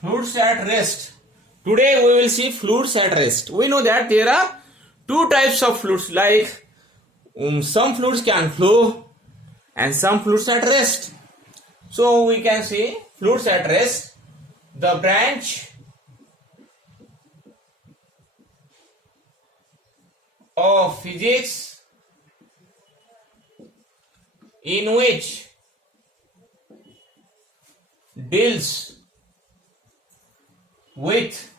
Fluids at rest. Today we will see fluids at rest. We know that there are two types of fluids, like some fluids can flow and some fluids at rest. So we can see fluids at rest. The branch of physics in which deals with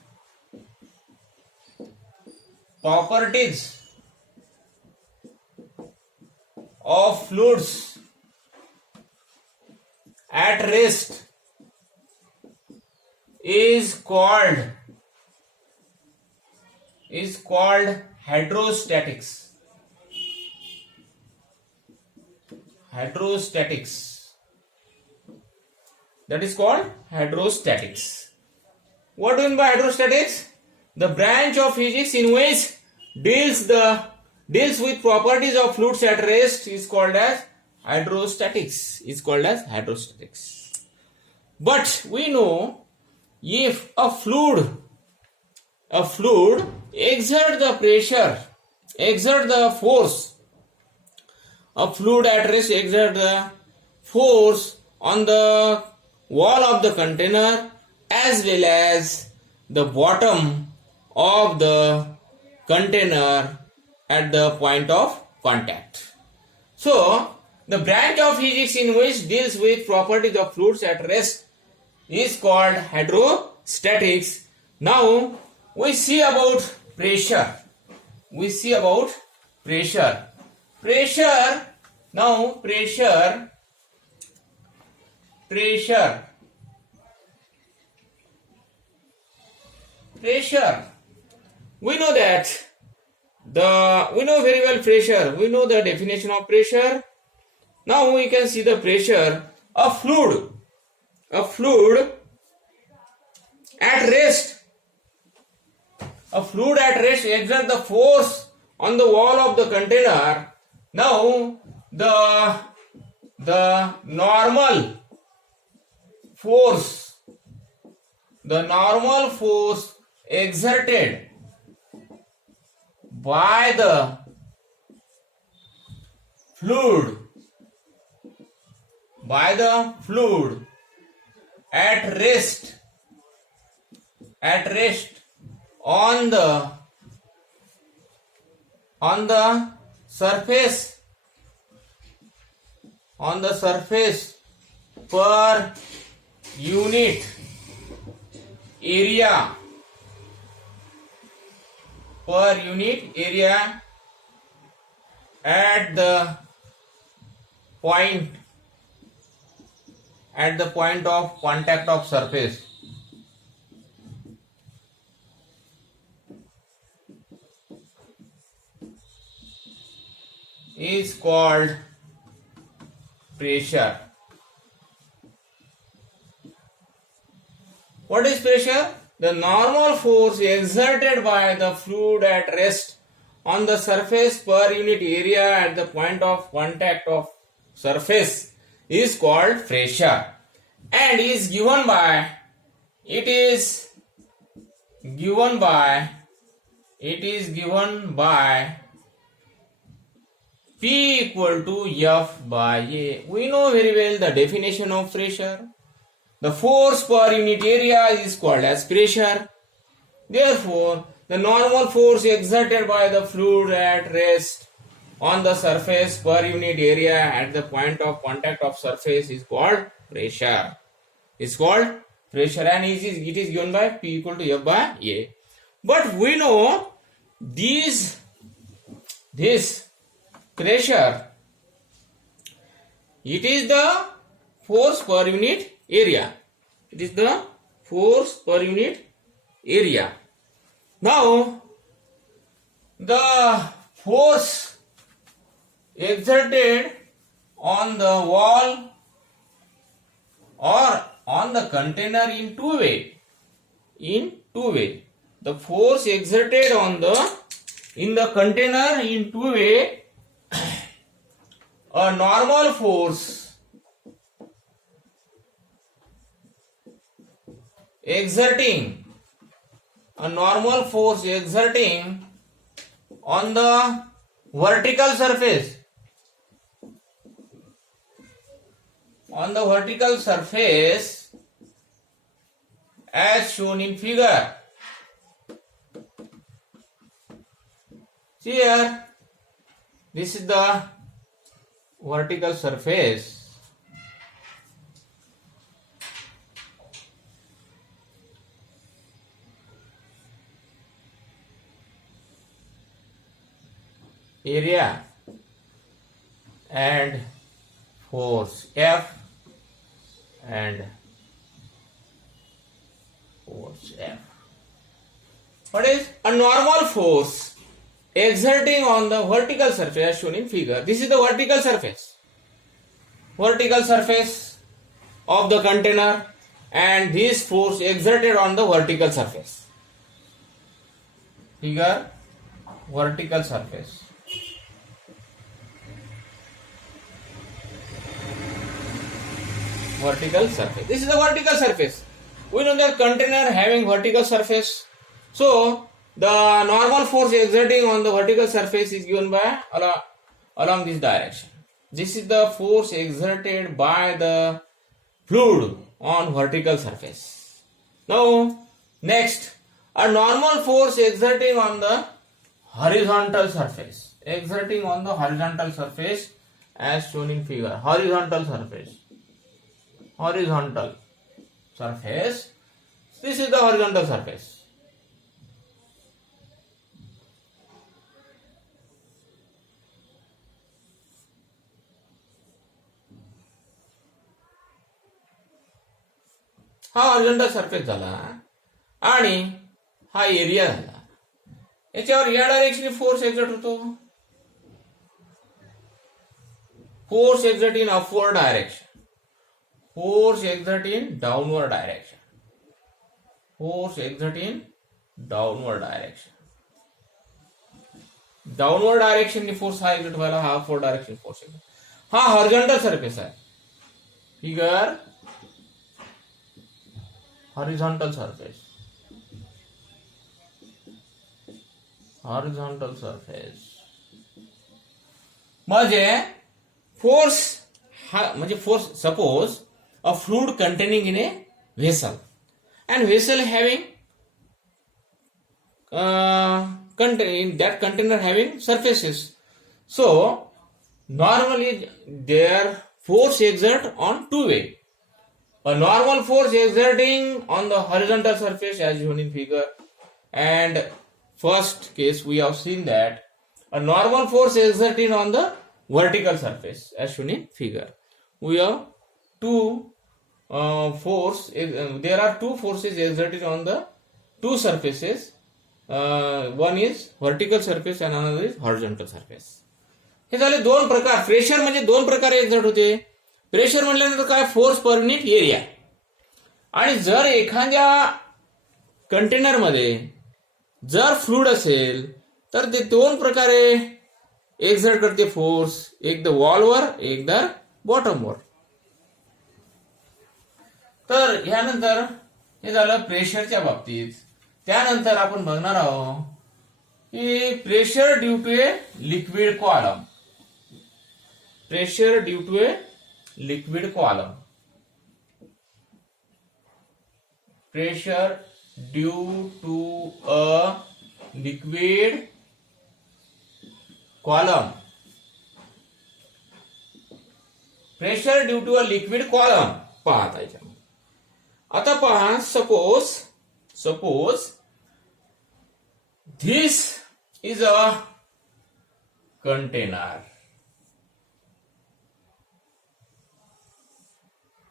properties of fluids at rest is called hydrostatics. Hydrostatics. That is called hydrostatics. What do you mean by hydrostatics? The branch of physics in which deals with properties of fluids at rest is called as hydrostatics. But we know, if a fluid exert the force, a fluid at rest exert the force on the wall of the container as well as the bottom of the container at the point of contact. So, the branch of physics in which deals with properties of fluids at rest is called hydrostatics. Now, we see about pressure. Pressure. We know that we know very well pressure. We know the definition of pressure. Now we can see the pressure of fluid. A fluid at rest. A fluid at rest exerts the force on the wall of the container. Now the normal force exerted by the fluid at rest on the surface per unit area at the point of contact of surface is called pressure. What is pressure? The normal force exerted by the fluid at rest on the surface per unit area at the point of contact of surface is called pressure, and is given by P equal to F by A. We know very well the definition of pressure. The force per unit area is called as pressure. Therefore, the normal force exerted by the fluid at rest on the surface per unit area at the point of contact of surface is called pressure. And it is given by P equal to F by A. But we know this pressure, it is the force per unit area. Now, the force exerted on the wall or on the container in two ways. The force exerted in the container in two ways. A normal force exerting a normal force exerting on the vertical surface, as shown in figure. See here, this is the vertical surface. Area and force F and force F. What is a normal force exerting on the vertical surface as shown in figure? This is the vertical surface of the container, and this force exerted on the vertical surface. Figure, vertical surface. Vertical surface. This is the vertical surface. We know that container having vertical surface. So the normal force exerting on the vertical surface is given by along this direction. This is the force exerted by the fluid on vertical surface. Now next, a normal force exerting on the horizontal surface. Exerting on the horizontal surface as shown in figure. Horizontal surface. This is the horizontal surface. हा horizontal surface झाला आणि हा area झाला. याच्यावर या डायरेक्शनने force exert होतो. Force exert in upward direction, force exert in downward direction, force exert in downward direction. Downward direction ने force हा एक्झर्ट व्हायला, हा अपवर्ड डायरेक्शन फोर्स एक्झर्ट. हा हॉरिझॉन्टल सरफेस आहे. Figure horizontal surface, horizontal surface म्हणजे force म्हणजे force. Suppose a fluid containing in a vessel, and vessel having in that container having surfaces. So normally their force exert on two way. A normal force exerting on the horizontal surface as shown in figure, and first case we have seen that a normal force exerting on the vertical surface as shown in figure. We have there are two forces exerted on the two surfaces. One is vertical surface and another is horizontal surface. हे झाले दोन प्रकार. Pressure म्हणजे दोन प्रकारे exert होते. Pressure म्हटल्यानंतर काय, force per unit area. आणि जर एखाद्या कंटेनर मध्ये जर फ्लूइड असेल तर ते दोन प्रकारे एक्झर्ट करते फोर्स, एकदा वॉलवर एकदा बॉटमवर. तर ह्यानंतर हे झालं प्रेशरच्या बाबतीत. त्यानंतर आपण बघणार आहोत की pressure due to a liquid column. Pressure due to a liquid column. Pressure due to a liquid column. Pressure due to a liquid column पाहता याच्या. आता पहा, suppose this is a container.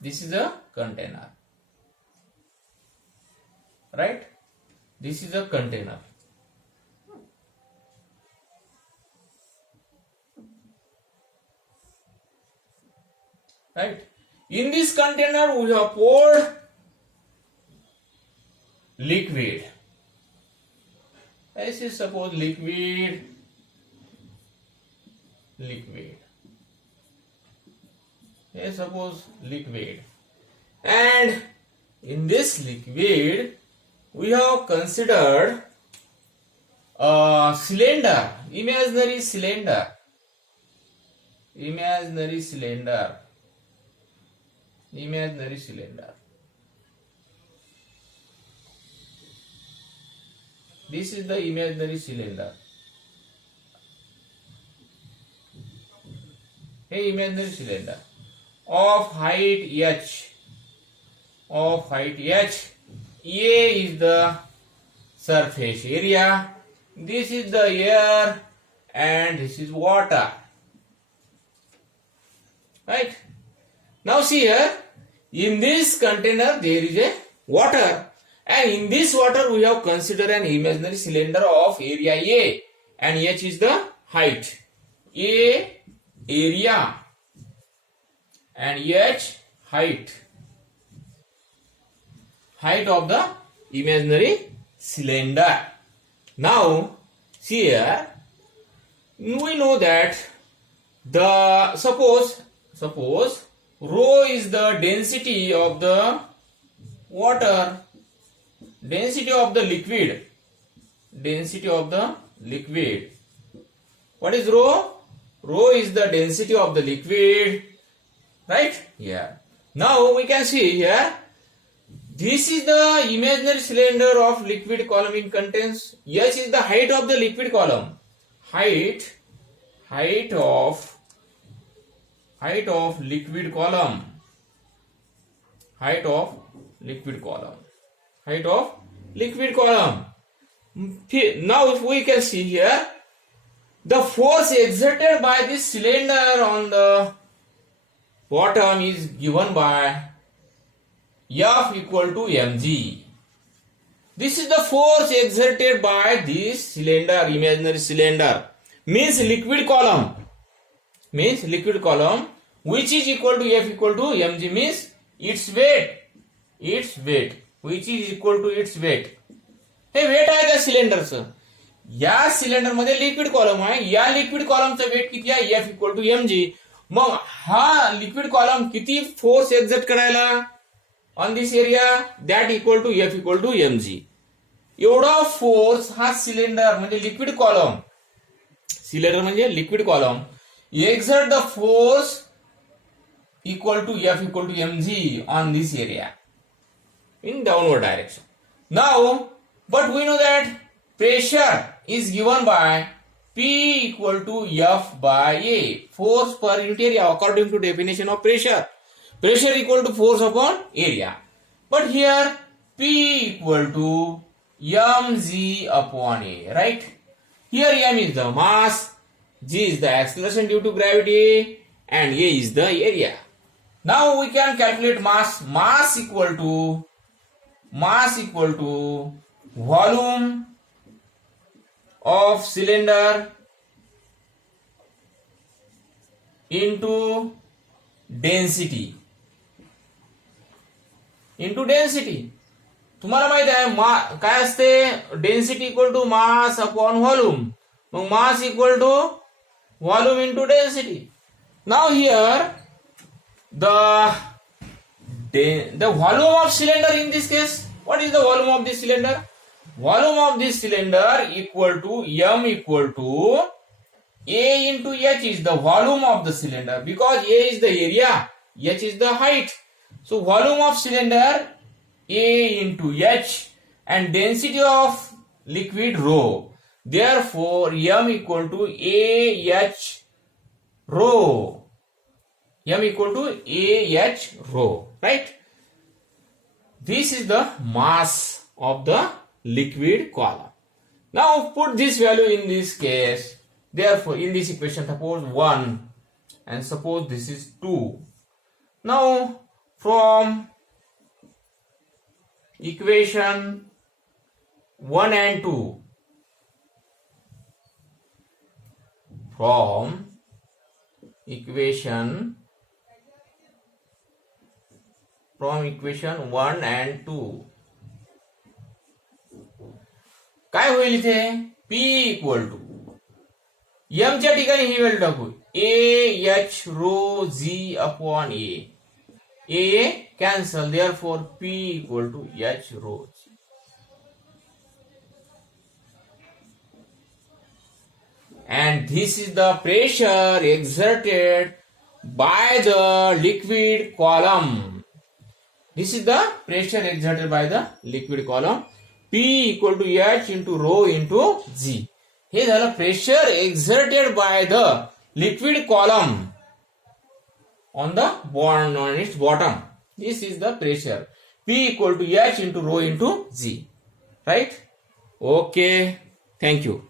This is a container, right? This is a container. Right? In this container we have poured liquid. This is suppose liquid. Here suppose liquid, and in this liquid we have considered a cylinder, imaginary cylinder. This is the imaginary cylinder. A imaginary cylinder of height h. A is the surface area. This is the air and this is water. Right? Now see here, in this container there is a water, and in this water we have considered an imaginary cylinder of area A, and h is the height. A area and h height of the imaginary cylinder. Now see here, we know that the suppose rho is the density of the water, density of the liquid. What is rho? Rho is the density of the liquid, right? Yeah. Now we can see here, this is the imaginary cylinder of liquid column. It contains, h is the height of the liquid column. Height of liquid column. Now if we can see here, the force exerted by this cylinder on the bottom is given by F equal to mg. This is the force exerted by this cylinder, imaginary cylinder, means liquid column, which is equal to F equal to mg, means its weight, which is equal to its weight. हे weight आहे त्या सिलेंडरचं. या cylinder मध्ये liquid column आहे, या liquid कॉलमचं wait किती आहे? F equal to mg. मग हा लिक्विड कॉलम किती फोर्स एक्झर्ट करायला on this area? That equal to F equal to mg. एवढा फोर्स हा सिलेंडर म्हणजे लिक्विड कॉलम, सिलेंडर म्हणजे liquid column, exert the force equal to F equal to mg on this area in downward direction. Now, but we know that pressure is given by P equal to F by A, force per unit area, according to definition of pressure. Pressure equal to force upon area. But here P equal to mg upon A, right? Here m is the mass, g is the acceleration due to gravity, and A is the area. Now we can calculate mass. Mass equal to volume of cylinder into density. तुम्हाला माहित आहे काय असते? Density equal to mass upon volume. मग mass equal to volume into density. Now here the volume of cylinder in this case, what is the volume of this cylinder? Volume of this cylinder equal to m equal to A into h is the volume of the cylinder, because A is the area, h is the height. So volume of cylinder A into h, and density of liquid rho. Therefore m equal to Ah rho. M equal to Ah rho, right? This is the mass of the liquid column. Now put this value in this case. Therefore in this equation, suppose 1 and suppose this is 2. Now from equation 1 and 2, from equation 1 and 2 काय होईल इथे? P equal to m च्या ठिकाणी ही value टाकू, Ah rho g upon A. cancel. Therefore, P equal to H rho G. And this is the pressure exerted by the liquid column. This is the pressure exerted by the liquid column. P equal to H into rho into G. हे झालं pressure exerted by the liquid column on its bottom. This is the pressure. P equal to H into rho into G. Right? Okay. Thank you.